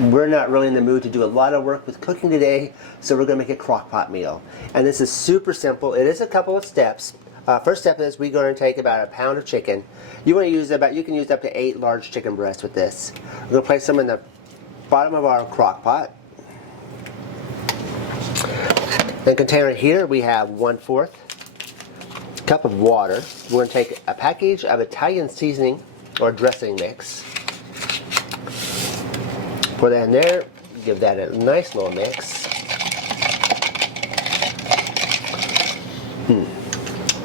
We're not really in the mood to do a lot of work with cooking today, so we're going to make a crock pot meal. And this is super simple. It is a couple of steps. First step is we're going to take about a pound of chicken. You can use up to 8 large chicken breasts with this. We're going to place them in the bottom of our crock pot. In the container here we have 1/4 cup of water. We're going to take a package of Italian seasoning or dressing mix. Pour that in there, give that a nice little mix.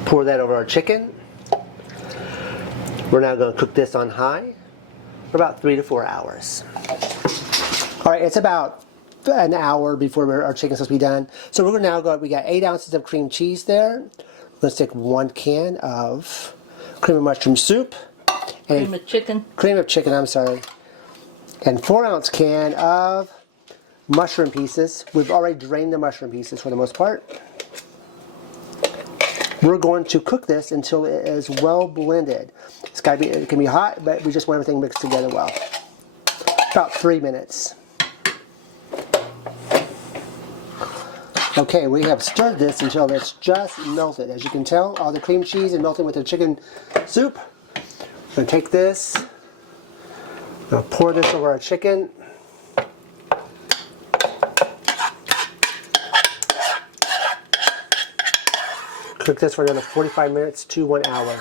Pour that over our chicken. We're now going to cook this on high for about 3 to 4 hours. Alright, it's about an hour before our chicken's supposed to be done. So we're going to now go, we got 8 ounces of cream cheese there. Let's take 1 can of cream of mushroom soup. Cream of chicken. Cream of chicken, I'm sorry. And 4-ounce can of mushroom pieces. We've already drained the mushroom pieces for the most part. We're going to cook this until it is well blended. It can be hot, but we just want everything mixed together well. About 3 minutes. Okay, we have stirred this until it's just melted. As you can tell, all the cream cheese is melting with the chicken soup. I'm going to take this, I'll pour this over our chicken. Cook this for another 45 minutes to 1 hour.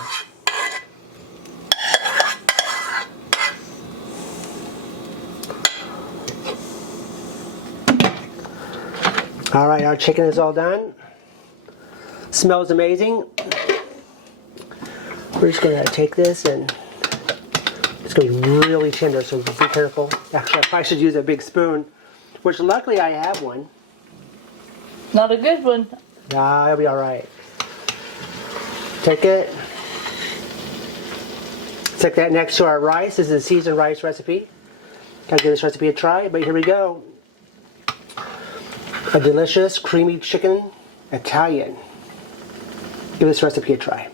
Alright, our chicken is all done. Smells amazing. We're just going to take this and it's going to be really tender, so be careful. Actually, I probably should use a big spoon, which luckily I have one. Not a good one. Nah, it'll be alright. Take it. Stick that next to our rice. This is a seasoned rice recipe. Gotta give this recipe a try, but here we go. A delicious creamy chicken Italian. Give this recipe a try.